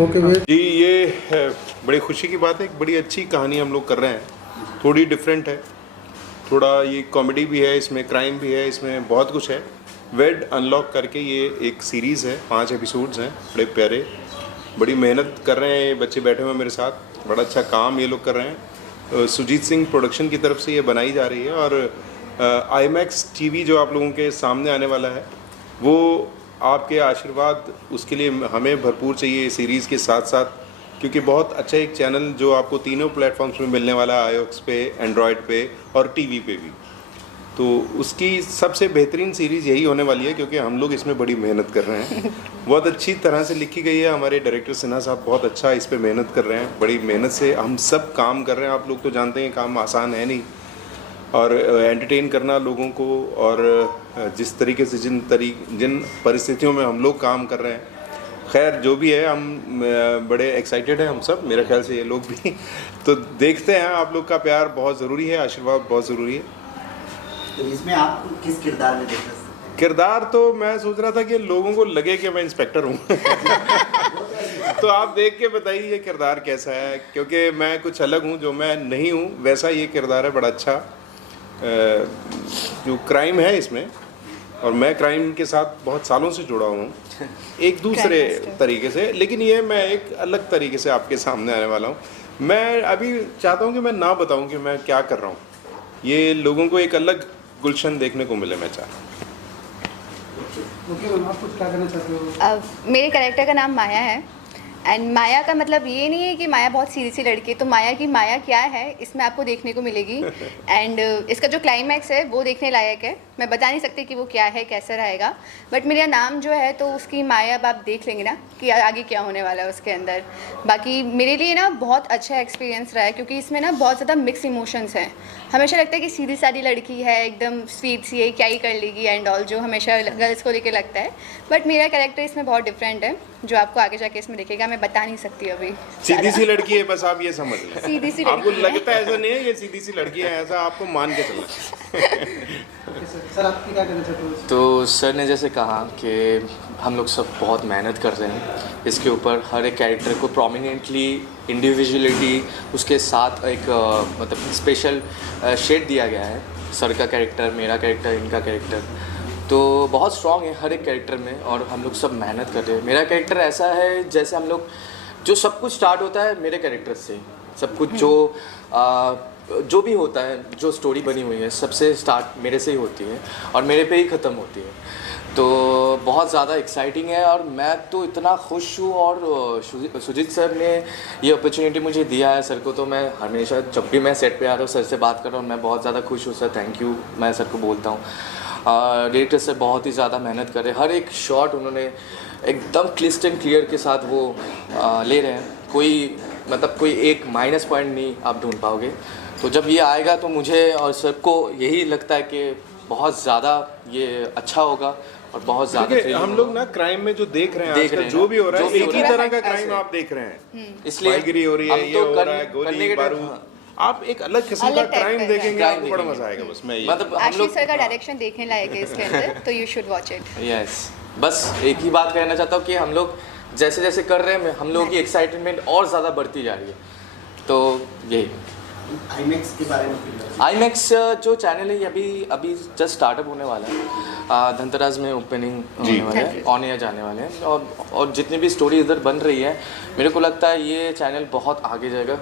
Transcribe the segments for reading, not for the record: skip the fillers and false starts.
Okay भैया जी, ये बड़ी खुशी की बात है। एक बड़ी अच्छी कहानी हम लोग कर रहे हैं, थोड़ी डिफरेंट है, थोड़ा ये कॉमेडी भी है इसमें, क्राइम भी है इसमें, बहुत कुछ है। वेड अनलॉक करके ये एक सीरीज़ है, 5 एपिसोड्स हैं, बड़े प्यारे, बड़ी मेहनत कर रहे हैं ये बच्चे बैठे हुए मेरे साथ, बड़ा अच्छा काम ये लोग कर रहे हैं। सुजीत सिंह प्रोडक्शन की तरफ से ये बनाई जा रही है और आईमैक्स टीवी जो आप लोगों के सामने आने वाला है, वो आपके आशीर्वाद उसके लिए हमें भरपूर चाहिए सीरीज़ के साथ साथ, क्योंकि बहुत अच्छा एक चैनल जो आपको तीनों प्लेटफॉर्म्स में मिलने वाला है, आईओएक्स पे, एंड्रॉयड पे और टीवी पे भी। तो उसकी सबसे बेहतरीन सीरीज़ यही होने वाली है, क्योंकि हम लोग इसमें बड़ी मेहनत कर रहे हैं। बहुत अच्छी तरह से लिखी गई है, हमारे डायरेक्टर सिन्हा साहब बहुत अच्छा इस पर मेहनत कर रहे हैं, बड़ी मेहनत से हम सब काम कर रहे हैं। आप लोग तो जानते हैं काम आसान है नहीं, और एंटरटेन करना लोगों को, और जिस तरीके से जिन परिस्थितियों में हम लोग काम कर रहे हैं, खैर जो भी है, हम बड़े एक्साइटेड हैं हम सब, मेरे ख्याल से ये लोग भी। तो देखते हैं, आप लोग का प्यार बहुत ज़रूरी है, आशीर्वाद बहुत ज़रूरी है। तो इसमें आप किस किरदार में देख सकते हैं? किरदार तो मैं सोच रहा था कि लोगों को लगे कि मैं इंस्पेक्टर हूँ। तो आप देख के बताइए ये किरदार कैसा है, क्योंकि मैं कुछ अलग हूँ, जो मैं नहीं हूँ वैसा ये किरदार है, बड़ा अच्छा। जो क्राइम है इसमें, और मैं क्राइम के साथ बहुत सालों से जुड़ा हूँ, एक दूसरे तरीके से, लेकिन ये मैं एक अलग तरीके से आपके सामने आने वाला हूँ। मैं अभी चाहता हूँ कि मैं ना बताऊँ कि मैं क्या कर रहा हूँ, ये लोगों को एक अलग गुलशन देखने को मिले, मैं चाहता हूँ। ओके मैम, आप कुछ क्या करना चाहते हो? मेरे कैरेक्टर का नाम माया है, एंड माया का मतलब ये नहीं है कि माया बहुत सीधी सी लड़की है, तो माया की माया क्या है इसमें आपको देखने को मिलेगी। एंड इसका जो क्लाइमैक्स है वो देखने लायक है, मैं बता नहीं सकती कि वो क्या है, कैसा रहेगा, बट मेरा नाम जो है तो उसकी माया अब आप देख लेंगे ना कि आगे क्या होने वाला है उसके अंदर। बाकी मेरे लिए ना बहुत अच्छा एक्सपीरियंस रहा है, क्योंकि इसमें ना बहुत ज़्यादा मिक्स इमोशंस हैं। हमेशा लगता है कि सीधी सादी लड़की है, एकदम स्वीट सी है, क्या ही कर लेगी एंड ऑल, जो हमेशा गर्ल्स को लेकर लगता है, बट मेरा कैरेक्टर इसमें बहुत डिफरेंट है, जो आपको आगे जाके इसमें दिखेगा। मैं बता नहीं सकती अभी। सीधी सी लड़की है, बस आप ये समझ लें। सीधी सी आपको लड़की है। लगता है ऐसा नहीं है ये सीधी सी लड़की है, ऐसा आपको मान के चलना। सर आप क्या करना चाहते हो? तो सर ने जैसे कहा कि हम लोग सब बहुत मेहनत कर रहे हैं इसके ऊपर, हर एक कैरेक्टर को प्रोमिनेंटली, इंडिविजुअलिटी उसके साथ एक मतलब स्पेशल शेड दिया गया है। सर का कैरेक्टर, मेरा कैरेक्टर, इनका कैरेक्टर तो बहुत स्ट्रॉन्ग है हर एक कैरेक्टर में, और हम लोग सब मेहनत कर रहे हैं। मेरा कैरेक्टर ऐसा है जैसे हम लोग, जो सब कुछ स्टार्ट होता है मेरे कैरेक्टर से, सब कुछ जो भी होता है, जो स्टोरी बनी हुई है सबसे स्टार्ट मेरे से ही होती है और मेरे पे ही ख़त्म होती है। तो बहुत ज़्यादा एक्साइटिंग है, और मैं तो इतना खुश हूँ, और सुजीत सर ने ये अपॉर्चुनिटी मुझे दिया है सर को, तो मैं हमेशा जब भी मैं सेट पे आ रहा हूँ सर से बात कर रहा हूँ, मैं बहुत ज़्यादा खुश हूँ। सर थैंक यू, मैं सर को बोलता हूँ। डायरेक्टर सर बहुत ही ज़्यादा मेहनत कर रहे हैं, हर एक शॉट उन्होंने एकदम क्लिस्ट एंड क्लियर के साथ वो ले रहे हैं, कोई एक माइनस पॉइंट नहीं आप ढूंढ पाओगे। तो जब ये आएगा तो मुझे और सबको यही लगता है कि बहुत ज़्यादा ये अच्छा होगा, और बहुत ज़्यादा हम लोग ना क्राइम में जो देख रहे हैं आजकल, जो भी हो रहा है, एक ही तरह का क्राइम आप देख रहे हैं, इसलिए गिरी हो रही है, ये हो रहा है, गोली बारूद, आप एक अलग किस्म का क्राइम देखेंगे, आपको बड़ा मजा आएगा। बस मैं मतलब हम आशीष लोग सर का डायरेक्शन देखने लायक है इसके अंदर, तो you should watch it. Yes, बस एक ही बात कहना चाहता हूँ कि हम लोग जैसे जैसे कर रहे हैं, हम लोगों की एक्साइटमेंट और ज़्यादा बढ़ती जा रही है। तो यही आईमैक्स के बारे में, आईमैक्स जो चैनल है ये अभी जस्ट स्टार्टअप होने वाला है, धनतेरस में ओपनिंग होने वाला है, ऑन एयर जाने वाले हैं, और जितनी भी स्टोरी इधर बन रही है, मेरे को लगता है ये चैनल बहुत आगे जाएगा,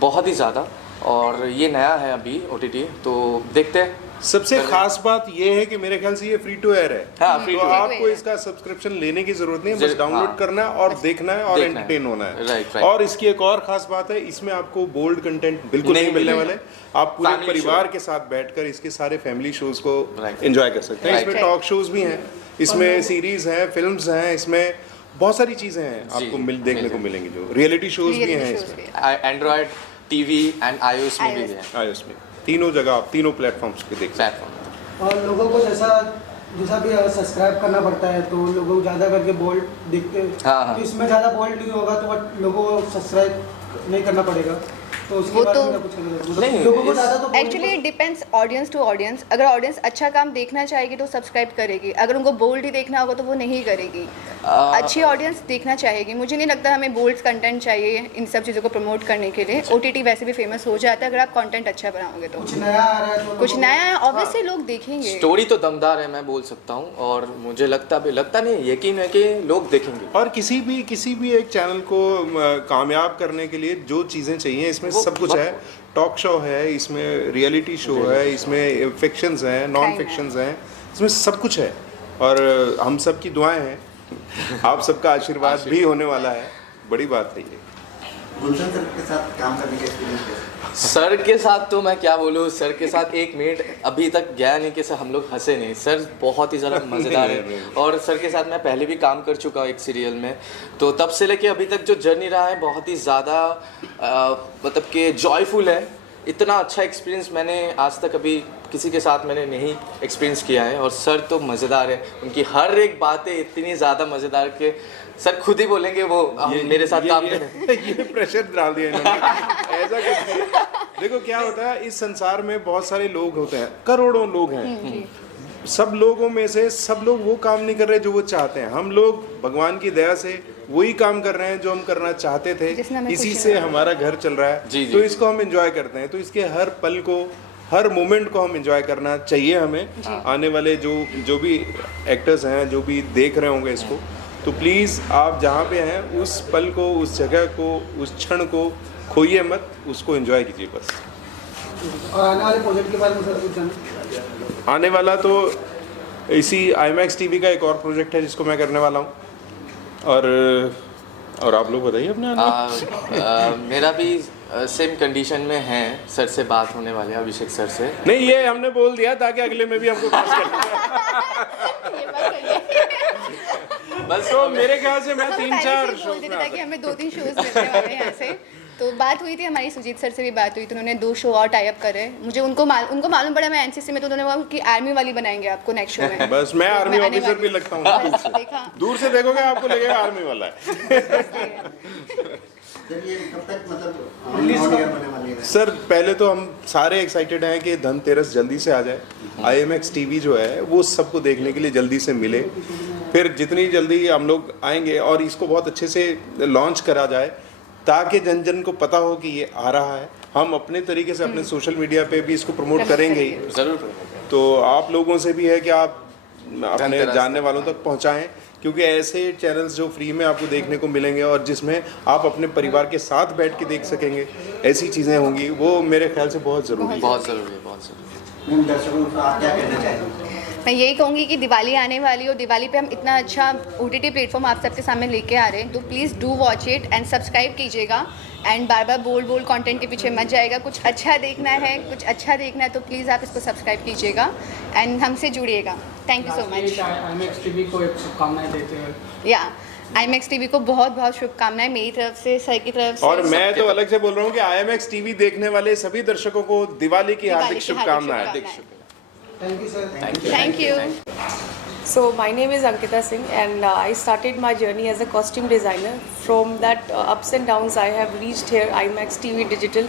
बहुत ही ज़्यादा, और ये नया है अभी OTT, तो देखते हैं। सबसे खास बात ये है कि मेरे ख्याल से ये फ्री टू एयर है, हाँ, free तो to air आपको इसका सब्सक्रिप्शन लेने की जरूरत नहीं है, बस डाउनलोड करना है और देखना है और एंटरटेन होना है। राइट। और इसकी एक और खास बात है, इसमें आपको बोल्ड कंटेंट बिल्कुल नहीं मिलने वाले, आप पूरे परिवार के साथ बैठकर इसके सारे फैमिली शोज को एंजॉय कर सकते हैं। इसमें टॉक शोज भी हैं, इसमें सीरीज हैं, फिल्म्स हैं, इसमें बहुत सारी चीजें हैं आपको देखने को मिलेंगी, जो रियलिटी शोज भी हैं इसमें, एंड्रॉयड टीवी एंड iOS में भी है, iOS में, तीनों जगह आप तीनों प्लेटफॉर्म्स पे देख सकते हैं। प्लेटफॉर्म। और लोगों को जैसा भी सब्सक्राइब करना पड़ता है, तो लोगों ज़्यादा करके बोल्ड दिखते हैं, हाँ। तो इसमें ज़्यादा बोल्ड नहीं होगा, तो लोगों को सब्सक्राइब नहीं करना पड़ेगा, तो उसके वो बारे तो में कुछ नहीं, नहीं, लोगों को ज़्यादा तो actually it depends audience to audience. अगर ऑडियंस अच्छा काम देखना चाहेगी तो सब्सक्राइब करेगी, अगर उनको बोल्ड ही देखना होगा तो वो नहीं करेगी। अच्छी ऑडियंस देखना चाहेगी। मुझे नहीं लगता हमें बोल्ड कंटेंट चाहिए इन सब चीज़ों को प्रमोट करने के लिए। OTT वैसे भी फेमस हो जाता है अगर आप कंटेंट अच्छा बनाओगे तो। कुछ नया आ रहा है तो कुछ नया है ऑब्वियसली लोग देखेंगे। स्टोरी तो दमदार है, मैं बोल सकता हूँ, और मुझे लगता नहीं, यकीन है कि लोग देखेंगे। और किसी भी एक चैनल को कामयाब करने के लिए जो चीज़ें चाहिए इसमें सब कुछ है। टॉक शो है, इसमें रियलिटी शो है, इसमें फिक्शंस हैं, नॉन फिक्शंस हैं, इसमें सब कुछ है। और हम सब की दुआएं हैं, आप सबका आशीर्वाद भी होने वाला है। बड़ी बात है ये। गुलशन सर के साथ काम करने का एक्सपीरियंस कैसा? सर के साथ तो मैं क्या बोलूँ, सर के साथ 1 मिनट अभी तक गया नहीं कि सर हम लोग हंसे नहीं। सर बहुत ही ज़्यादा मज़ेदार है, और सर के साथ मैं पहले भी काम कर चुका हूँ एक सीरियल में, तो तब से लेके अभी तक जो जर्नी रहा है बहुत ही ज़्यादा मतलब कि जॉयफुल है। इतना अच्छा एक्सपीरियंस मैंने आज तक अभी किसी के साथ मैंने नहीं एक्सपीरियंस किया है। और सर तो मज़ेदार है, उनकी हर एक बातें इतनी ज़्यादा मज़ेदार के सर खुद ही बोलेंगे वो मेरे साथ काम करें। ये प्रेशर डाल दिया इन्होंने। ऐसा कुछ नहीं। देखो क्या होता है, इस संसार में बहुत सारे लोग होते हैं, करोड़ों लोग हैं। सब लोगों में से सब लोग वो काम नहीं कर रहे जो वो चाहते हैं। हम लोग भगवान की दया से वही काम कर रहे हैं जो हम करना चाहते थे, इसी से हमारा घर चल रहा है। जी, जी। तो इसको हम एंजॉय करते हैं, तो इसके हर पल को, हर मोमेंट को हम एंजॉय करना चाहिए हमें। आने वाले जो भी एक्टर्स हैं, जो भी देख रहे होंगे इसको, तो प्लीज़ आप जहाँ पे हैं उस पल को, उस जगह को, उस क्षण को खोइए मत, उसको एंजॉय कीजिए बस। और आने वाले प्रोजेक्ट के बारे में सर कुछ जानना? आने वाला तो इसी IMAX TV का एक और प्रोजेक्ट है जिसको मैं करने वाला हूँ। और आप लोग बताइए अपने आने वाले। मेरा भी सेम कंडीशन में है, सर से बात होने वाली है, अभिषेक सर से। नहीं, ये हमने बोल दिया ताकि अगले में भी हमको पास कर। ये बात सही है। बस तो मेरे ख्याल से मैं हम 3-4 पहले से बोल शोज देते में ताकि हमें 2-3 शोज मिलने वाले हैं यहाँ से। तो बात हुई थी हमारी, सुजीत सर से भी बात हुई थी, उन्होंने 2 शो और टाई अप करे। मुझे उनको मालूम पड़ा मैं NCC में, तो उन्होंने बोला कि आर्मी वाली बनाएंगे आपको नेक्स्ट शो में। बस मैं तो आर्मी आने ऑफिसर वाली भी लगता हूँ। बस देखा। दूर से देखोगे आपको लगेगा आर्मी वाला है। सर ये कब तक मतलब ऑन एयर होने वाली है? सर पहले तो हम सारे एक्साइटेड हैं कि धनतेरस जल्दी से आ जाए, IMAX TV जो है वो सबको देखने के लिए जल्दी से मिले। फिर जितनी जल्दी हम लोग आएंगे और इसको बहुत अच्छे से लॉन्च करा जाए ताकि जन जन को पता हो कि ये आ रहा है। हम अपने तरीके से अपने सोशल मीडिया पे भी इसको प्रमोट करेंगे ही। ज़रूर। तो आप लोगों से भी है कि आप अपने जानने वालों तक पहुंचाएं, क्योंकि ऐसे चैनल्स जो फ्री में आपको देखने को मिलेंगे और जिसमें आप अपने परिवार के साथ बैठ के देख सकेंगे, ऐसी चीज़ें होंगी, वो मेरे ख्याल से बहुत ज़रूरी है। बहुत ज़रूरी है, बहुत ज़रूरी है। मैम दर्शकों को आप क्या कहना चाहेंगे? मैं यही कहूँगी कि दिवाली आने वाली है और दिवाली पे हम इतना अच्छा OTT प्लेटफॉर्म आप सबके सामने लेके आ रहे हैं, तो please do watch it and subscribe कीजिएगा। एंड बार बार बोल्ड कंटेंट के पीछे मत जाएगा। कुछ अच्छा देखना है, कुछ अच्छा देखना है तो प्लीज़ आप इसको सब्सक्राइब कीजिएगा एंड हमसे जुड़िएगा। Thank you so much. IMAX TV को एक शुभकामनाएं देते हैं। या IMAX TV को बहुत बहुत शुभकामनाएं मेरी तरफ से, सर की तरफ से। और मैं तो अलग से बोल रहा हूँ कि IMAX TV देखने वाले सभी दर्शकों को दिवाली की हार्दिक शुभकामनाएं। Thank you sir. Thank you. So my name is Ankita Singh, and I started my journey as a costume designer. From that ups and downs, I have reached here IMAX TV Digital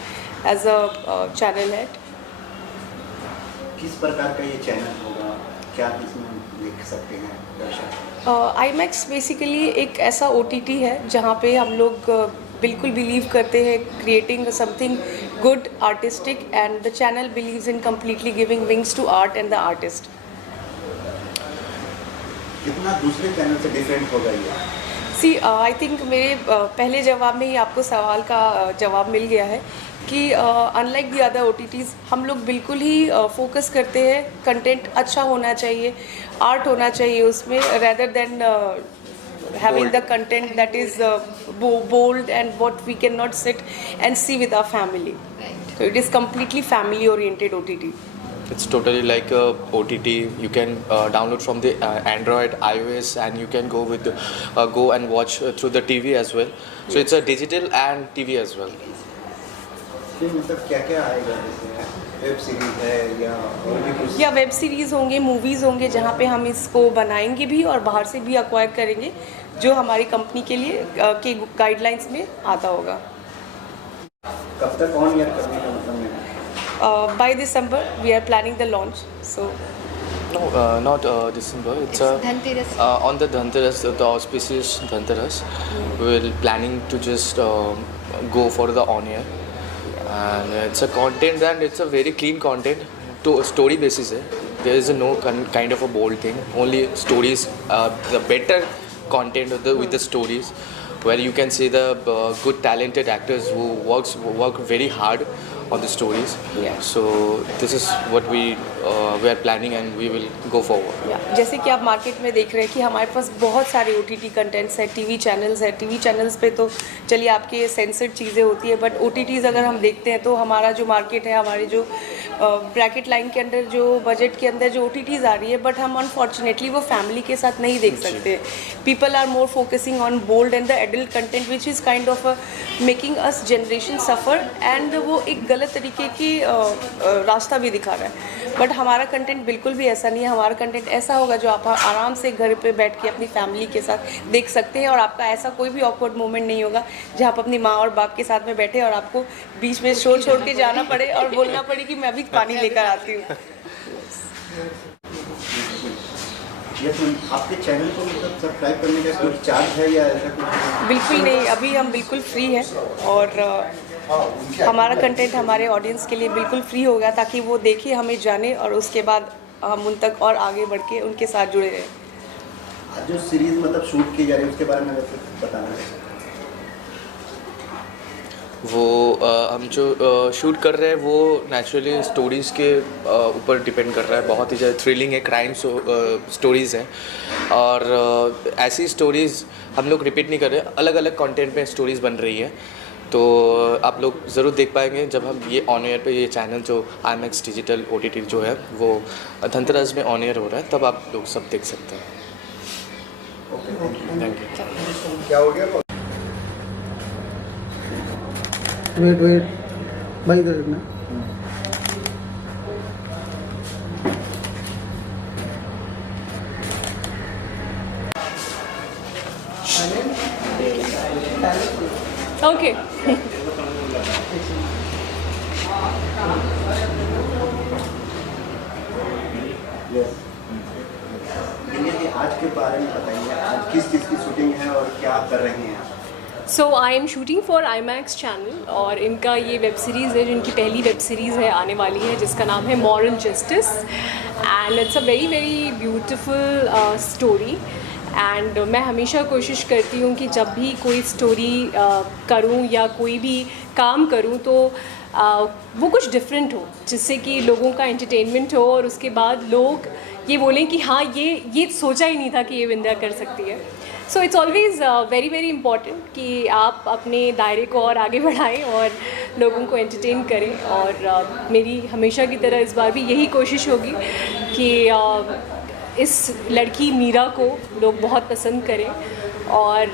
as a channel head. किस प्रकार का ये channel होगा, क्या इसमें देख सकते हैं दर्शक? IMAX बेसिकली एक ऐसा OTT है जहाँ पे हम लोग बिल्कुल बिलीव करते हैं creating something good artistic, and the channel believes in completely giving wings to art and the artist. कितना दूसरे चैनल से डिफरेंट होगा ये? सी आई थिंक मेरे पहले जवाब में ही आपको सवाल का जवाब मिल गया है कि अनलाइक दी अदर OTTs हम लोग बिल्कुल ही फोकस करते हैं कंटेंट अच्छा होना चाहिए, आर्ट होना चाहिए उसमें, rather than having the content that is bold and what we cannot sit and see with our family. So it is completely family oriented OTT. It's totally like a OTT. You can download from the Android, iOS, and you can go and watch through the TV as well. So it's a digital and TV as well. फिर मतलब क्या क्या आएगा, जैसे web series है या और भी कुछ? या वेब सीरीज़ होंगे, मूवीज़ होंगे जहाँ पे हम इसको बनाएंगे भी और बाहर से भी अक्वायर करेंगे जो हमारी कंपनी के लिए के गाइडलाइंस में आता होगा। कब तक ऑन एयर करने का मतलब है? By December we are planning the launch, so No, not December. It's Dhanteras. on the Dhanteras, the auspicious Dhanteras. We're planning to just go for the on air, and it's a content and it's a very clean content. To story basis है. There is no kind of a bold thing. Only stories, the better content with the stories, where you can see the good talented actors who work very hard on the stories. Yeah. So this is what we are planning and we will go forward. जैसे कि आप market में देख रहे हैं कि हमारे पास बहुत सारे OTT कंटेंट्स है, टीवी चैनल्स पे तो चलिए आपके सेंसर्ड चीज़ें होती है, बट OTTs अगर हम देखते हैं तो हमारा जो मार्केट है, हमारे जो ब्रैकेट लाइन के अंदर, जो बजट के अंदर जो OTTs आ रही है, बट हम अनफॉर्चुनेटली वो फैमिली के साथ नहीं देख सकते. People are more focusing on bold and the adult content which is kind of making us generation suffer, and वो एक गलत तरीके की रास्ता भी दिखा रहा है. बट हमारा कंटेंट बिल्कुल भी ऐसा नहीं है. हमारा कंटेंट ऐसा होगा जो आप आराम से घर पे बैठ के अपनी फैमिली के साथ देख सकते हैं, और आपका ऐसा कोई भी ऑकवर्ड मोमेंट नहीं होगा जहाँ आप अपनी माँ और बाप के साथ में बैठे और आपको बीच में शोर छोड़ के जाना पड़े और बोलना पड़े कि मैं अभी पानी लेकर आती हूँ. ये तो आपके चैनल को मतलब सब्सक्राइब करने का कोई चार्ज है या ऐसा कुछ? बिल्कुल नहीं, अभी हम बिल्कुल फ्री हैं, और हमारा कंटेंट हमारे ऑडियंस के लिए बिल्कुल फ्री होगा, ताकि वो देखे, हमें जाने, और उसके बाद हम उन तक और आगे बढ़ के उनके साथ जुड़े रहें. जो सीरीज मतलब शूट की जा रही है उसके बारे में बताना है. वो हम जो शूट कर रहे हैं वो नेचुरली स्टोरीज़ के ऊपर डिपेंड कर रहा है. बहुत ही ज़्यादा थ्रिलिंग है, क्राइम स्टोरीज़ हैं, और ऐसी स्टोरीज़ हम लोग रिपीट नहीं कर रहे. अलग अलग कंटेंट में स्टोरीज़ बन रही है, तो आप लोग ज़रूर देख पाएंगे जब हम ये ऑन एयर पे, ये चैनल जो IMAX डिजिटल OTT जो है वो धनतेरस में ऑन एयर हो रहा है, तब आप लोग सब देख सकते हैं. Thank you. क्या हो गया? वेट भाई इधर रखना. ओके. आज के बारे में बताइए, आज किस चीज़ की शूटिंग है और क्या कर रहे हैं आप? So I am shooting for IMAX channel, और इनका ये वेब सीरीज़ है जो इनकी पहली वेब सीरीज़ है आने वाली है, जिसका नाम है moral justice, and it's a very very beautiful story. And मैं हमेशा कोशिश करती हूँ कि जब भी कोई स्टोरी करूँ या कोई भी काम करूँ तो वो कुछ डिफरेंट हो, जिससे कि लोगों का एंटरटेनमेंट हो, और उसके बाद लोग ये बोलें कि हाँ ये सोचा ही नहीं था कि ये विंध्या कर सकती है. So it's always very very important कि आप अपने दायरे को और आगे बढ़ाएं और लोगों को एंटरटेन करें. और मेरी हमेशा की तरह इस बार भी यही कोशिश होगी कि इस लड़की मीरा को लोग बहुत पसंद करें. और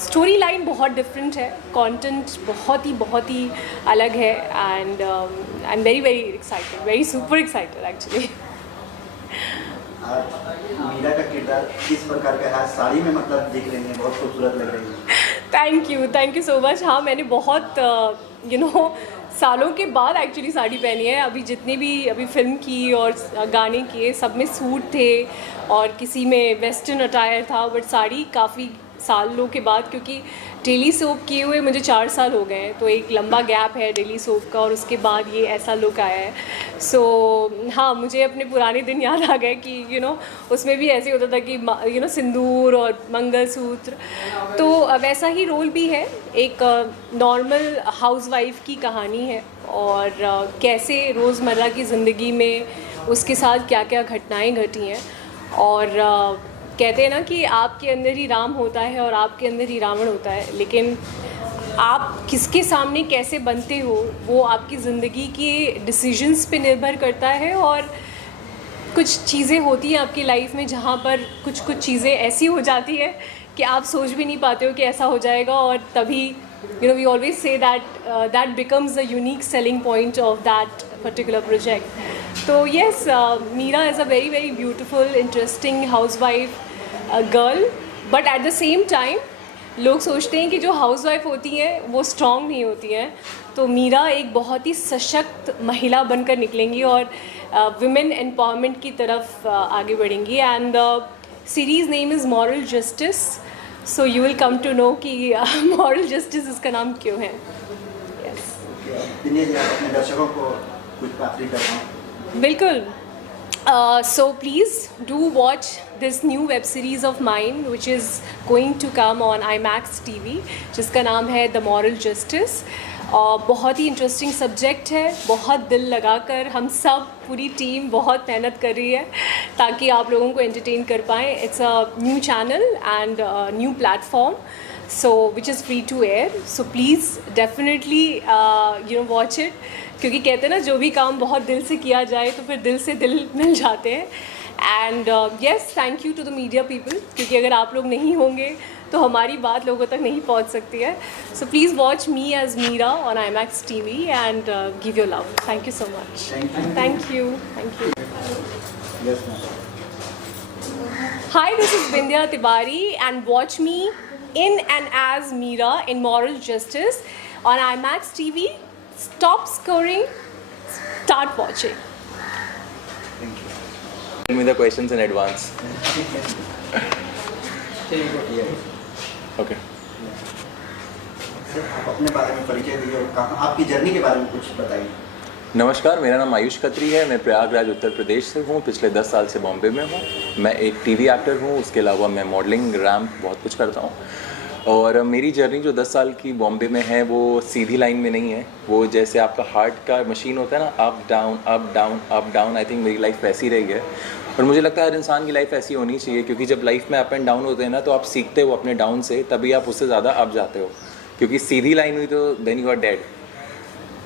स्टोरी लाइन बहुत डिफरेंट है, कंटेंट बहुत ही अलग है, and I am very very excited, very super excited actually. Meera का किरदार किस प्रकार का है? साड़ी में मतलब दिख रही है, बहुत खूबसूरत लग रही है. Thank you so much. हाँ, मैंने बहुत सालों के बाद एक्चुअली साड़ी पहनी है. अभी जितने भी अभी फिल्म की और गाने किए, सब में सूट थे और किसी में वेस्टर्न अटायर था, बट साड़ी काफ़ी सालों के बाद, क्योंकि डेली सोप किए हुए मुझे 4 साल हो गए हैं, तो एक लंबा गैप है डेली सोप का, और उसके बाद ये ऐसा लुक आया है. सो हाँ, मुझे अपने पुराने दिन याद आ गए कि उसमें भी ऐसे होता था कि सिंदूर और मंगलसूत्र, तो वैसा ही रोल भी है. एक नॉर्मल हाउसवाइफ की कहानी है, और कैसे रोज़मर्रा की ज़िंदगी में उसके साथ क्या क्या घटनाएं घटी हैं. और कहते हैं ना कि आपके अंदर ही राम होता है और आपके अंदर ही रावण होता है, लेकिन आप किसके सामने कैसे बनते हो वो आपकी ज़िंदगी के डिसीजंस पे निर्भर करता है. और कुछ चीज़ें होती हैं आपकी लाइफ में जहाँ पर कुछ चीज़ें ऐसी हो जाती है कि आप सोच भी नहीं पाते हो कि ऐसा हो जाएगा, और तभी we always say that becomes the unique selling point of that particular project. तो yes, Meera is a very very beautiful interesting housewife girl, but at the same time लोग सोचते हैं कि जो हाउसवाइफ होती हैं वो स्ट्रॉन्ग नहीं होती हैं, तो मीरा एक बहुत ही सशक्त महिला बनकर निकलेंगी और वुमेन एम्पावरमेंट की तरफ आगे बढ़ेंगी. And the series name is moral justice. So you will come to know कि मॉरल जस्टिस इसका नाम क्यों है. यस, दिनेश जी, आप अपने दर्शकों को कुछ आखिरी करना. बिल्कुल. So please do watch this new web series of mine which is going to come on IMAX TV जिसका नाम है The Moral Justice. बहुत ही इंटरेस्टिंग सब्जेक्ट है. बहुत दिल लगाकर हम सब पूरी टीम बहुत मेहनत कर रही है ताकि आप लोगों को एंटरटेन कर पाएँ. It's a new channel and new platform, so which is free to air. So please definitely watch it, क्योंकि कहते हैं ना जो भी काम बहुत दिल से किया जाए तो फिर दिल से दिल मिल जाते हैं. And yes, thank you to the media people, क्योंकि अगर आप लोग नहीं होंगे तो हमारी बात लोगों तक नहीं पहुंच सकती है. So please watch me as Meera on IMAX TV and give your love. Thank you so much. Thank you. Yes, ma'am. Hi, this is Bindya Tiwari and watch me in and as Meera in Moral Justice on IMAX TV. Stop scoring, start watching. Thank you. Tell me the questions in advance. Okay. Sir, आप अपने बारे में परिचय दीजिए और आपकी journey के बारे में कुछ बताइए. नमस्कार, मेरा नाम आयुष खत्री है. मैं प्रयागराज उत्तर प्रदेश से हूँ. पिछले 10 साल से बॉम्बे में हूँ. मैं एक टीवी एक्टर हूँ. उसके अलावा मैं मॉडलिंग, रैम्प, बहुत कुछ करता हूँ. और मेरी जर्नी जो 10 साल की बॉम्बे में है वो सीधी लाइन में नहीं है. वो जैसे आपका हार्ट का मशीन होता है ना, up down up down up down. I think मेरी लाइफ वैसी रही है और मुझे लगता है हर इंसान की लाइफ ऐसी होनी चाहिए, क्योंकि जब लाइफ में अप एंड डाउन होते हैं ना तो आप सीखते हो अपने डाउन से, तभी आप उससे ज़्यादा अप जाते हो. क्योंकि सीधी लाइन हुई तो then you are dead.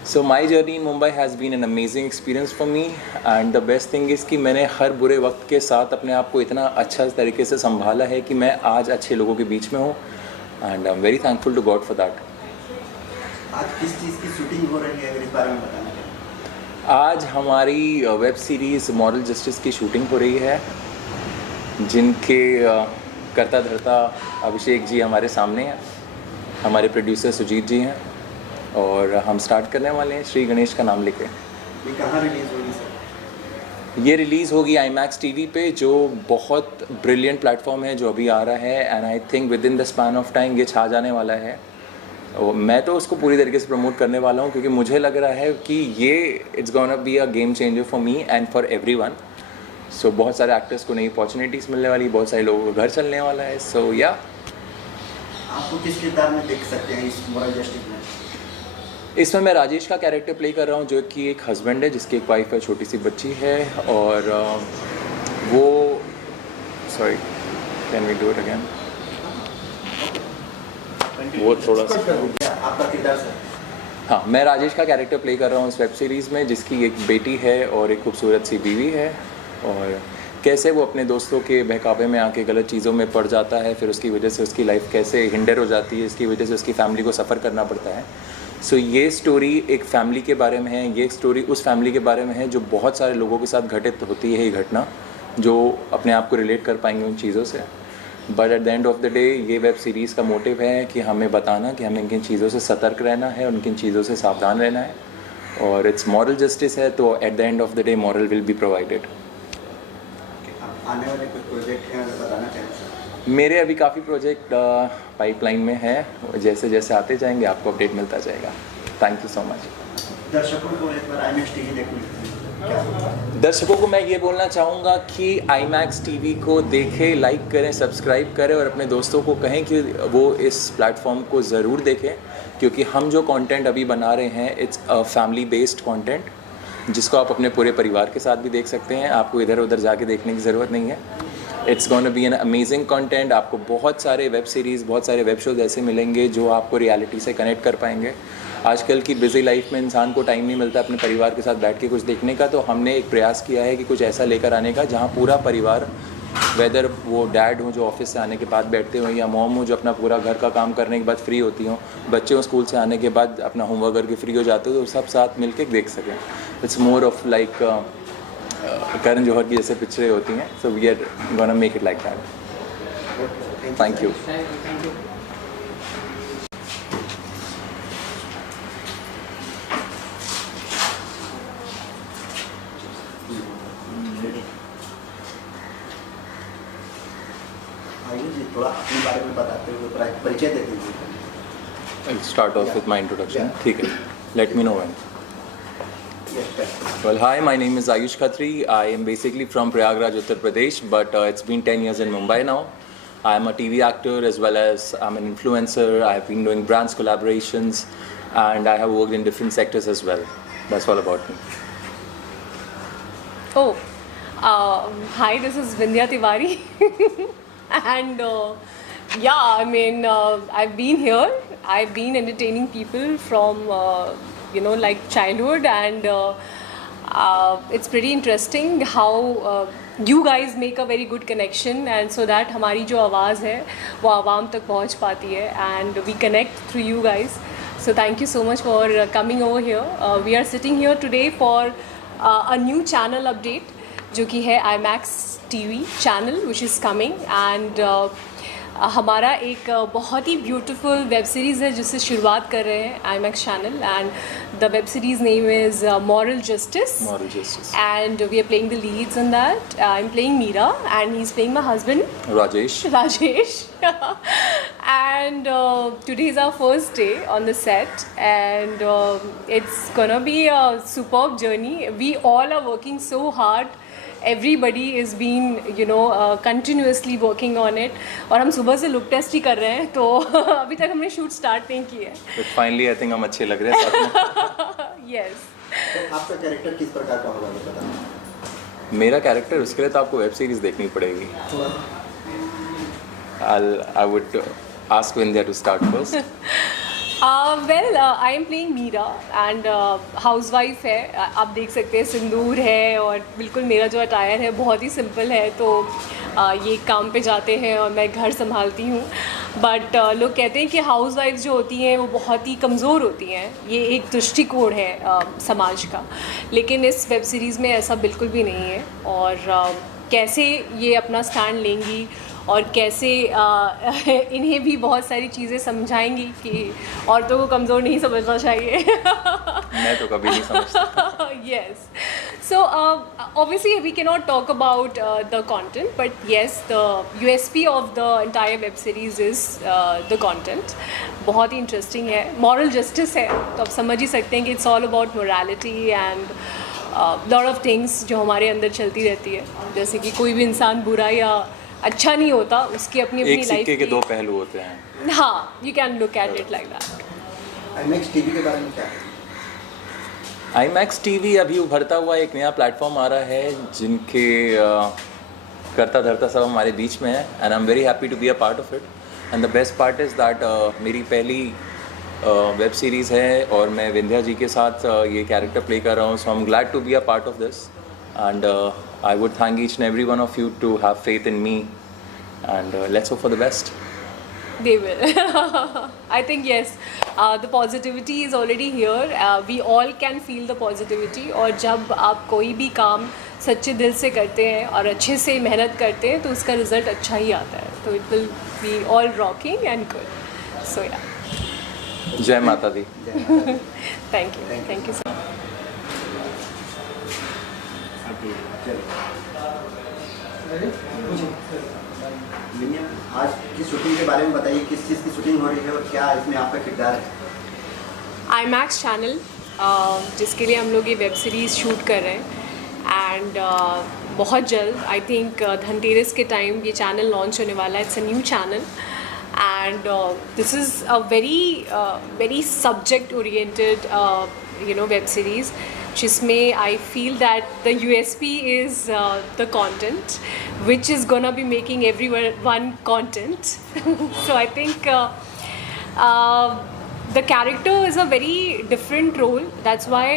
So my journey in Mumbai has been an amazing experience for me. And the best thing is कि मैंने हर बुरे वक्त के साथ अपने आप को इतना अच्छा तरीके से संभाला है कि मैं आज अच्छे लोगों के बीच में हूँ. And I am very thankful to god for that. आज किस चीज़ की शूटिंग हो रही है, अगर इस बारे में बताना चाहें. आज हमारी वेब सीरीज़ मॉरल जस्टिस की शूटिंग हो रही है, जिनके करता धरता अभिषेक जी हमारे सामने हैं. हमारे प्रोड्यूसर सुजीत जी हैं और हम स्टार्ट करने वाले हैं श्री गणेश का नाम लेके. ये कहाँ रिलीज़ होगी सर? ये रिलीज़ होगी IMAX TV पे, जो बहुत ब्रिलियंट प्लेटफॉर्म है जो अभी आ रहा है. And I think with in the span of time ये छा जाने वाला है. और मैं तो उसको पूरी तरीके से प्रमोट करने वाला हूँ, क्योंकि मुझे लग रहा है कि ये it's gonna be a game changer for me and for everyone. So बहुत सारे एक्टर्स को नई अपॉर्चुनिटीज़ मिलने वाली, बहुत सारे लोगों का घर चलने वाला है. सो या आपको किस किरदार में देख सकते हैं इस मॉरल जस्टिस में? इसमें मैं राजेश का कैरेक्टर प्ले कर रहा हूँ, जो कि एक हस्बैंड है जिसकी एक वाइफ है, छोटी सी बच्ची है. और वो sorry, can we do it again? वो थोड़ा सा आपका किरदार सर? हाँ, मैं राजेश का कैरेक्टर प्ले कर रहा हूँ इस वेब सीरीज़ में, जिसकी एक बेटी है और एक खूबसूरत सी बीवी है. और कैसे वो अपने दोस्तों के बहकावे में आके गलत चीज़ों में पड़ जाता है, फिर उसकी वजह से उसकी लाइफ कैसे हिंडर हो जाती है, इसकी वजह से उसकी फैमिली को सफ़र करना पड़ता है. सो ये स्टोरी एक फैमिली के बारे में है. ये स्टोरी उस फैमिली के बारे में है जो बहुत सारे लोगों के साथ घटित होती है, ये घटना, जो अपने आप को रिलेट कर पाएंगे उन चीज़ों से. But at the end of the day ये वेब सीरीज़ का मोटिव है कि हमें बताना कि हमें किन चीज़ों से सतर्क रहना है और किन चीज़ों से सावधान रहना है. और इट्स मॉरल जस्टिस है, तो at the end of the day moral will be provided. आने वाले कुछ प्रोजेक्ट हैं, अगर बताना चाहें सर? मेरे अभी काफ़ी प्रोजेक्ट पाइपलाइन में है. जैसे जैसे आते जाएंगे आपको अपडेट मिलता जाएगा. Thank you so much. दर्शकों को एक बार IMAX TV देखने क्या होगा? दर्शकों को मैं ये बोलना चाहूँगा कि IMAX TV को देखें, लाइक करें, सब्सक्राइब करें और अपने दोस्तों को कहें कि वो इस प्लेटफॉर्म को ज़रूर देखें, क्योंकि हम जो कंटेंट अभी बना रहे हैं it's a family based content, जिसको आप अपने पूरे परिवार के साथ भी देख सकते हैं. आपको इधर उधर जाके देखने की ज़रूरत नहीं है. It's gonna B an amazing content. आपको बहुत सारे वेब सीरीज़, बहुत सारे वेब शोज़ ऐसे मिलेंगे जो आपको रियलिटी से कनेक्ट कर पाएंगे. आजकल की बिज़ी लाइफ में इंसान को टाइम नहीं मिलता अपने परिवार के साथ बैठ के कुछ देखने का, तो हमने एक प्रयास किया है कि कुछ ऐसा लेकर आने का जहाँ पूरा परिवार, वेदर वो डैड हो जो ऑफिस से आने के बाद बैठते हो, या मॉम हो जो अपना पूरा घर का काम करने के बाद फ्री होती हो, बच्चे हो स्कूल से आने के बाद अपना होमवर्क करके फ्री हो जाते हो, तो सब साथ मिल के देख सकें. It's more of like Karan Johar की जैसे पिक्चरें होती हैं. So we are gonna make it like that. Thank you. थोड़ा अपने बारे में बताते हुए परिचय देते हुए। I'll start off with my introduction. ठीक है. Let me know when. Well, hi, my name is Ayush Khatri. I am basically from Prayagraj, Uttar Pradesh, but it's been 10 years in Mumbai now. I am a TV actor as well as I'm an influencer. I have been doing brands collaborations and I have worked in different sectors as well. That's all about me. Oh, hi, this is Vindhya Tiwari. And yeah, I mean, I've been here. I've been entertaining people from, like childhood, and it's pretty interesting how you guys make a very good connection, and so that हमारी जो आवाज़ है वो आवाम तक पहुंच पाती है, and we connect through you guys. So thank you so much for coming over here. We are sitting here today for a new channel update, जो कि है IMAX TV channel which is coming, and हमारा एक बहुत ही beautiful web series है जिससे शुरुआत कर रहे हैं IMAX channel, and the web series name is moral justice, and we are playing the leads in that. I am playing Meera and he is playing my husband Rajesh. And today is our first day on the set, and it's gonna be a superb journey. We all are working so hard. Everybody is been continuously working on it. और हम सुबह से look test ही कर रहे हैं, तो अभी तक हमने शूट स्टार्ट नहीं किया है. But finally I think हम अच्छे लग रहे हैं साथ में. Yes. तो आपका कैरेक्टर किस प्रकार का होगा बताना? मेरा कैरेक्टर, उसके लिए तो आपको वेब सीरीज़ देखनी पड़ेगी. I would ask Vindhya to start first. I am playing Meera, and housewife है. आप देख सकते हैं सिंदूर है, और बिल्कुल मेरा जो अटायर है बहुत ही सिंपल है. तो ये काम पे जाते हैं और मैं घर संभालती हूँ. बट लोग कहते हैं कि हाउसवाइफ जो होती हैं वो बहुत ही कमज़ोर होती हैं. ये एक दृष्टिकोण है समाज का, लेकिन इस वेब सीरीज़ में ऐसा बिल्कुल भी नहीं है. और कैसे ये अपना स्टैंड लेंगी और कैसे इन्हें भी बहुत सारी चीज़ें समझाएंगी कि औरतों को कमज़ोर नहीं समझना चाहिए. मैं तो कभी नहीं समझता. Yes. So obviously we cannot talk about the content, but yes, the USP of the entire web series is the content. बहुत ही इंटरेस्टिंग है. मॉरल जस्टिस है, तो आप समझ ही सकते हैं कि it's all about morality and lot of things जो हमारे अंदर चलती रहती है. जैसे कि कोई भी इंसान बुरा या अच्छा नहीं होता, उसकी अपनी अपनी लाइफ सिक्के के दो पहलू होते हैं. हाँ, you can look at it like that. IMAX TV के बारे में क्या है? IMAX TV अभी उभरता हुआ एक नया प्लेटफॉर्म आ रहा है, जिनके करता धरता सब हमारे बीच में है, and I am very happy to be a part of it. And the best part is that मेरी पहली वेब सीरीज़ है और मैं विंध्या जी के साथ ये कैरेक्टर प्ले कर रहा हूँ. So I am glad to be a part of this, and I would thank each and every one of you to have faith in me, and let's hope for the best. They will. I think yes, the positivity is already here. We all can feel the positivity. और जब आप कोई भी काम सच्चे दिल से करते हैं और अच्छे से मेहनत करते हैं तो उसका रिज़ल्ट अच्छा ही आता है. तो it will be all rocking and good. So yeah. जय माता दी. Thank you so much. आज की शूटिंग के बारे में बताइए, किस चीज़ की शूटिंग हो रही है और क्या इसमें आपका किरदार है? IMAX चैनल, जिसके लिए हम लोग ये वेब सीरीज़ शूट कर रहे हैं, एंड बहुत जल्द आई थिंक धनतेरस के टाइम ये चैनल लॉन्च होने वाला है. It's a new channel, and this is a very subject oriented web series, जिसमें I feel that the USP is the content, which is gonna be making everyone content. So I think the character is a very different role. That's why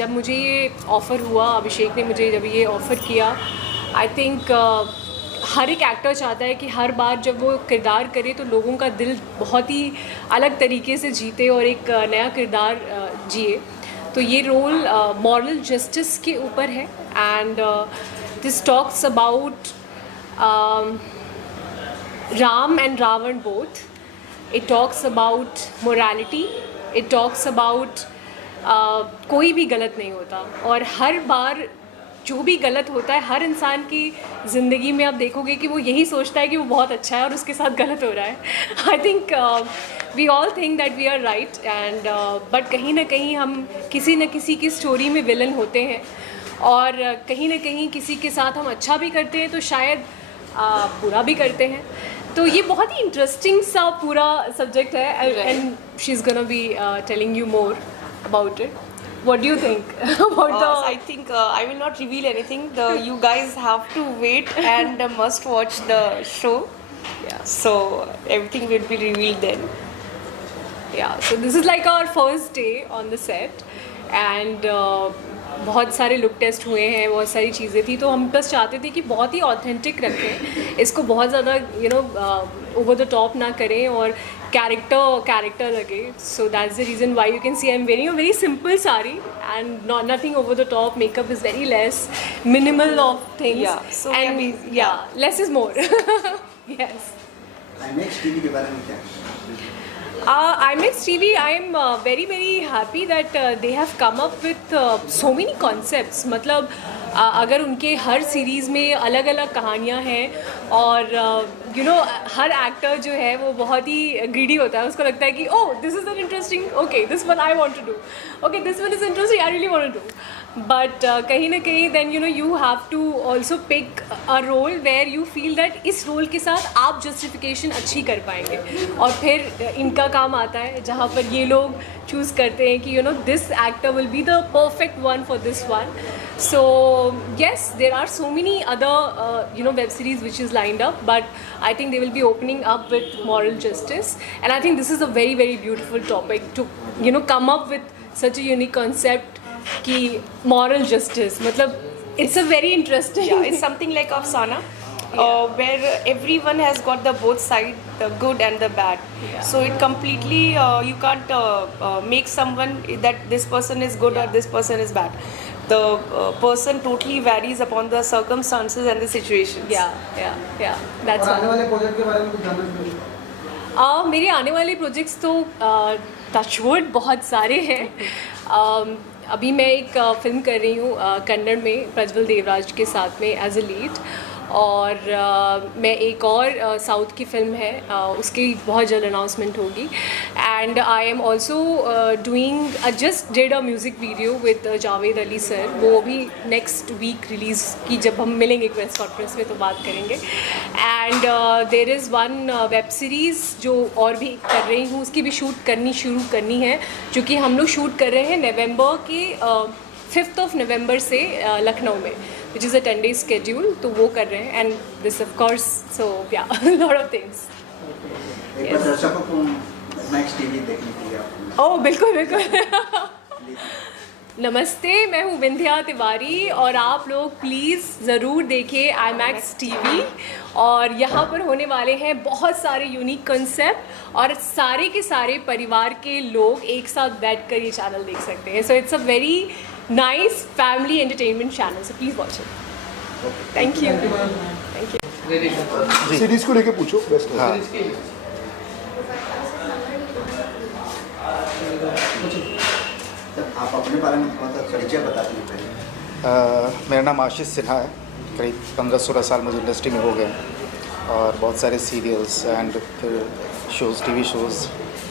जब मुझे ये offer हुआ, अभिषेक ने मुझे जब ये offer किया, I think हर एक एक्टर चाहता है कि हर बार जब वो किरदार करे तो लोगों का दिल बहुत ही अलग तरीके से जीते और एक नया किरदार जिए. तो ये रोल मॉरल जस्टिस के ऊपर है, and this talks about Ram and Ravan both. It talks about morality. It talks about कोई भी गलत नहीं होता, और हर बार जो भी गलत होता है हर इंसान की ज़िंदगी में आप देखोगे कि वो यही सोचता है कि वो बहुत अच्छा है और उसके साथ गलत हो रहा है। I think we all think that we are right and but कहीं ना कहीं हम किसी न किसी की स्टोरी में विलन होते हैं और कहीं ना कहीं किसी के साथ हम अच्छा भी करते हैं तो शायद बुरा भी करते हैं। तो ये बहुत ही इंटरेस्टिंग सा पूरा सब्जेक्ट है and she is gonna be telling you more about it. What do you think about the? I think I will not reveal anything. You guys have to wait and must watch the show. Yeah. So everything will be revealed then. Yeah. So this is like our first day on the set, and बहुत सारे look test हुए हैं, बहुत सारी चीज़ें थी, तो हम बस चाहते थे कि बहुत ही ऑथेंटिक रखें इसको, बहुत ज़्यादा ओवर द टॉप ना करें और कैरेक्टर लगे. So that's the reason why you can see I am wearing a very simple sari and nothing over the top. Makeup is very less, minimal of things and yeah less is more. Yes. IMAX TV के बारे में क्या? IMAX TV, I am very happy that they have come up with so many concepts. मतलब अगर उनके हर series में अलग अलग कहानियाँ हैं और हर एक्टर जो है वो बहुत ही ग्रीडी होता है, उसको लगता है कि oh this is an interesting, okay this one I want to do, okay this one is interesting, I really want to do. But कहीं ना कहीं then you have to also pick a role where you feel that इस role के साथ आप justification अच्छी कर पाएंगे, और फिर इनका काम आता है जहाँ पर ये लोग चूज़ करते हैं कि this actor will be the perfect one for this one. So yes, there are so many other web series which is lined up, but I think they will be opening up with moral justice, and I think this is a very beautiful topic to come up with such a unique concept ki moral justice. Matlab it's a very interesting. Yeah, it's something like Afsana. Where everyone has got the both side, the good and the bad. Yeah. So it completely you can't make someone that this person is good or this person is bad. The person totally varies upon the circumstances and the situations. Yeah. That's और आने all. वाले project के बारे में कुछ जानना चाहिए? मेरे आने वाले प्रोजेक्ट्स तो टचवुड बहुत सारे हैं. अभी मैं एक फ़िल्म कर रही हूँ कन्नड़ में प्रज्वल देवराज के साथ में एज अ लीड, और मैं एक और साउथ की फ़िल्म है उसकी बहुत जल्द अनाउंसमेंट होगी. And I am also doing just did a music video with Javed Ali sir. वो भी नेक्स्ट वीक रिलीज़ की, जब हम मिलेंगे प्रेस कॉन्फ्रेंस में तो बात करेंगे. And there is one web series जो और भी कर रही हूँ, उसकी भी शूट शुरू करनी है, जो कि हम लोग शूट कर रहे हैं नवंबर के 5 नवंबर से लखनऊ में, which is a 10 day schedule. तो वो कर रहे हैं, and this of course, so yeah, a lot of things. एक बार दर्शकों को IMAX TV देखने के लिए आप Oh बिल्कुल. नमस्ते, मैं हूँ विंध्या तिवारी और आप लोग प्लीज़ ज़रूर देखिए IMAX TV. और यहाँ पर होने वाले हैं बहुत सारे यूनिक कंसेप्ट और सारे के सारे परिवार के लोग एक साथ बैठकर ये चैनल देख सकते हैं. So it's a very nice family entertainment channel, so please watch it. Thank you. Series को लेके पूछो बेस्ट. हाँ, आप अपने बारे में थोड़ा सा परिचय बता दें पहले. मेरा नाम आशीष सिन्हा है. करीब 15-16 साल मुझे इंडस्ट्री में हो गए हैं और बहुत सारे सीरियल्स एंड फिर शोज़, टीवी शोज़,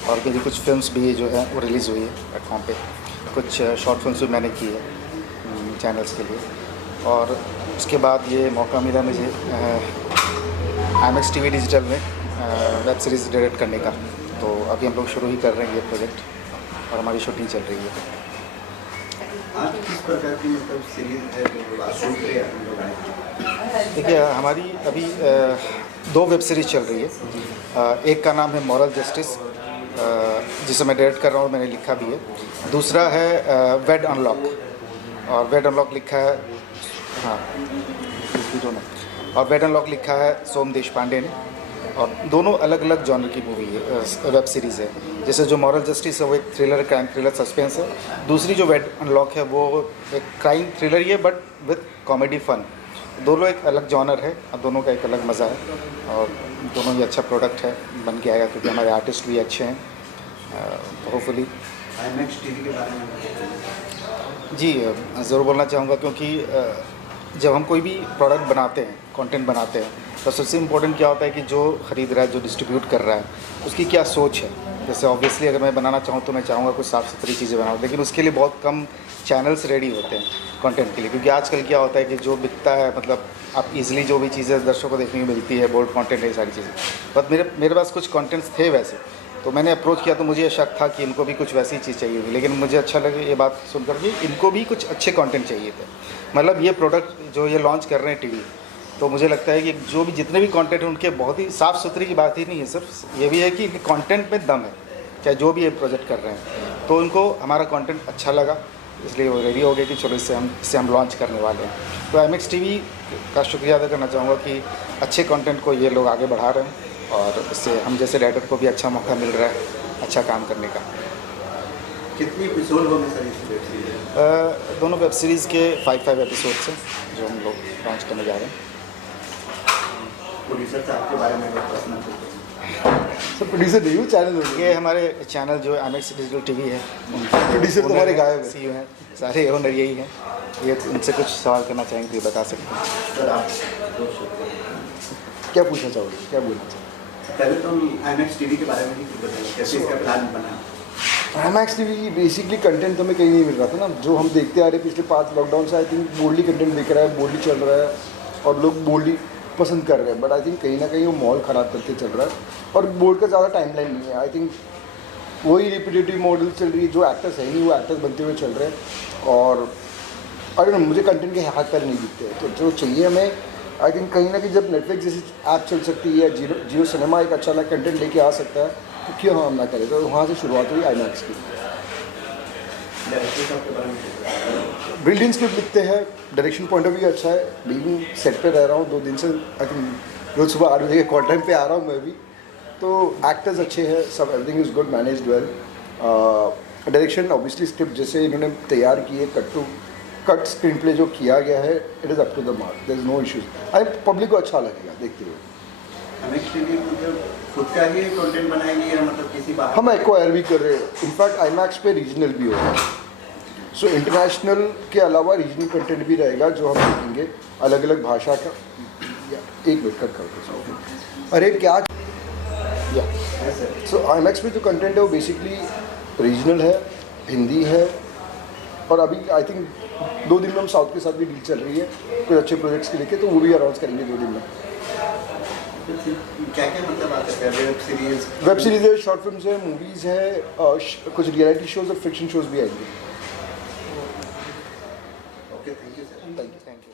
और मेरी कुछ फिल्म्स भी जो है वो रिलीज़ हुई है प्लेटफॉर्म पे. कुछ शॉर्ट फिल्म्स भी मैंने की है चैनल्स के लिए, और उसके बाद ये मौका मिला मुझे IMAX TV डिजिटल में वेब सीरीज़ डायरेक्ट करने का. तो अभी हम लोग शुरू ही कर रहे हैं ये प्रोजेक्ट और हमारी शूटिंग चल रही है. आज किस प्रकार की मतलब सीरीज है जो आप शूट रहे हैं हम लोग आए? देखिए, हमारी अभी 2 वेब सीरीज़ चल रही है. एक का नाम है मॉरल जस्टिस, जिसे मैं डायरेक्ट कर रहा हूँ, मैंने लिखा भी है. दूसरा है वेड अनलॉक, और वेड अनलॉक लिखा है, हाँ दोनों, और वेड अनलॉक लिखा है सोम देशपांडे ने. और दोनों अलग अलग जॉनर की मूवी है, वेब सीरीज़ है. जैसे जो मॉरल जस्टिस है वो एक थ्रिलर, क्राइम थ्रिलर सस्पेंस है. दूसरी जो वेड अनलॉक है वो एक क्राइम थ्रिलर ही है बट विद कॉमेडी फन. दोनों एक अलग जॉनर है और दोनों का एक अलग मज़ा है, और दोनों ही अच्छा प्रोडक्ट है बन के आएगा, क्योंकि हमारे आर्टिस्ट भी अच्छे हैं. होपफुली IMAX TV के बारे में जी ज़रूर बोलना चाहूँगा, क्योंकि जब हम कोई भी प्रोडक्ट बनाते हैं, कंटेंट बनाते हैं, तो सबसे इम्पोर्टेंट क्या होता है कि जो ख़रीद रहा है, जो डिस्ट्रीब्यूट कर रहा है, उसकी क्या सोच है। जैसे ऑब्वियसली अगर मैं बनाना चाहूँ तो मैं चाहूँगा कुछ साफ़ सुथरी चीज़ें बनाऊँ, लेकिन उसके लिए बहुत कम चैनल्स रेडी होते हैं कंटेंट के लिए, क्योंकि आजकल क्या होता है कि जो बिकता है, मतलब आप इजीली जो भी चीज़ें दर्शकों को देखने को मिलती है, बोल्ड कंटेंट है, ये सारी चीज़ें। बट मेरे पास कुछ कंटेंट्स थे वैसे, तो मैंने अप्रोच किया तो मुझे ये शक था कि इनको भी कुछ वैसी चीज़ चाहिए होगी, लेकिन मुझे अच्छा लगे ये बात सुनकर कि इनको भी कुछ अच्छे कंटेंट चाहिए थे। मतलब ये प्रोडक्ट जो ये लॉन्च कर रहे हैं टीवी, तो मुझे लगता है कि जो भी जितने भी कंटेंट हैं उनके बहुत ही साफ़ सुथरी की बात ही नहीं है, सिर्फ ये भी है कि इनके कंटेंट में दम है, चाहे जो भी ये प्रोजेक्ट कर रहे हैं। तो उनको हमारा कंटेंट अच्छा लगा, इसलिए वो रेडी हो गए कि चलो इससे हम लॉन्च करने वाले हैं। तो IMAX TV का शुक्रिया अदा करना चाहूँगा कि अच्छे कंटेंट को ये लोग आगे बढ़ा रहे हैं, और इससे हम जैसे राइटर को भी अच्छा मौका मिल रहा है अच्छा काम करने का। कितने एपिसोड होंगे सर इस वेब सीरीज? दोनों वेब सीरीज़ के 5 एपिसोड्स हैं जो हम लोग लॉन्च करने जा रहे हैं। प्रोड्यूसर साहब के बारे में अगर पर्सनल सर प्रोड्यूसर नहीं हूँ, चैनल ये हमारे चैनल जो IMAX डिजिटल TV है, प्रोड्यूसर तुम्हारे गायब है। CEO हैं, सारे ओनर यही हैं। ये उनसे कुछ सवाल करना चाहेंगे तो ये बता सकते हैं। सर आप क्या पूछना चाहोगे, क्या बोलना चाहोगे? पहले तो IMAX TV के बारे में ही कुछ बताइए, कैसे इसका प्लान बना? IMAX TV की बेसिकली कंटेंट तो हमें कहीं नहीं मिल रहा था ना, जो हम देखते आ रहे पिछले 5 लॉकडाउन से। आई थिंक बोल्डली कंटेंट दिख रहा है, बोल्डली चल रहा है और लोग बोल्डली पसंद कर रहे हैं, बट आई थिंक कहीं ना कहीं वो मॉल ख़राब करके चल रहा है और बोल्ड का ज़्यादा टाइमलाइन नहीं है। आई थिंक वही रिपीटेटिव मॉडल चल रही है, जो एक्टर्स है नहीं वो एक्टर्स बनते हुए चल रहे हैं, और अरे मुझे कंटेंट के हाथ पैर नहीं दिखते। तो जो चाहिए हमें, आई थिंक कहीं ना कहीं जब नेटफ्लिक्स जैसी ऐप चल सकती है, जियो सिनेमा एक अच्छा कंटेंट लेके आ सकता है, तो क्यों हम ना करें। तो वहाँ से शुरुआत हुई IMAX की। ब्रिलियंट स्क्रिप्ट लिखते हैं, डायरेक्शन पॉइंट ऑफ व्यू अच्छा है। बीइंग सेट पे रह रहा हूँ 2 दिन से, आई थिंक रोज़ सुबह 8 बजे कॉल टाइम पे आ रहा हूँ मैं भी। तो एक्टर्स अच्छे हैं, सब everything is good, managed well. Direction obviously script जैसे इन्होंने तैयार की है, कट स्क्रीन प्ले जो किया गया है, it is up to the mark, there is no issues. आई पब्लिक को अच्छा लगेगा देखते हुए। IMAX TV मतलब खुद का ही कंटेंट बनाएंगे या मतलब किसी बाहर? हम एक्वायर भी कर रहे हैं, इनफैक्ट IMAX पे रीजनल भी होगा। सो इंटरनेशनल के अलावा रीजनल कंटेंट भी रहेगा जो हम देखेंगे, अलग अलग भाषा का। एक मिनट कट करके, अरे क्या या सो IMAX में जो कंटेंट है वो बेसिकली रीजनल है, हिंदी है, और अभी आई थिंक 2 दिन में हम साउथ के साथ भी डील चल रही है कुछ अच्छे प्रोजेक्ट्स के लेके, तो वो भी अनाउंस करेंगे 2 दिन में। क्या क्या मतलब आ सकता है? वेब सीरीज है, शॉर्ट फिल्म्स है, मूवीज़ है, कुछ रियलिटी शोज और फिक्शन शोज भी आएंगे। Okay, thank you sir. Thank you.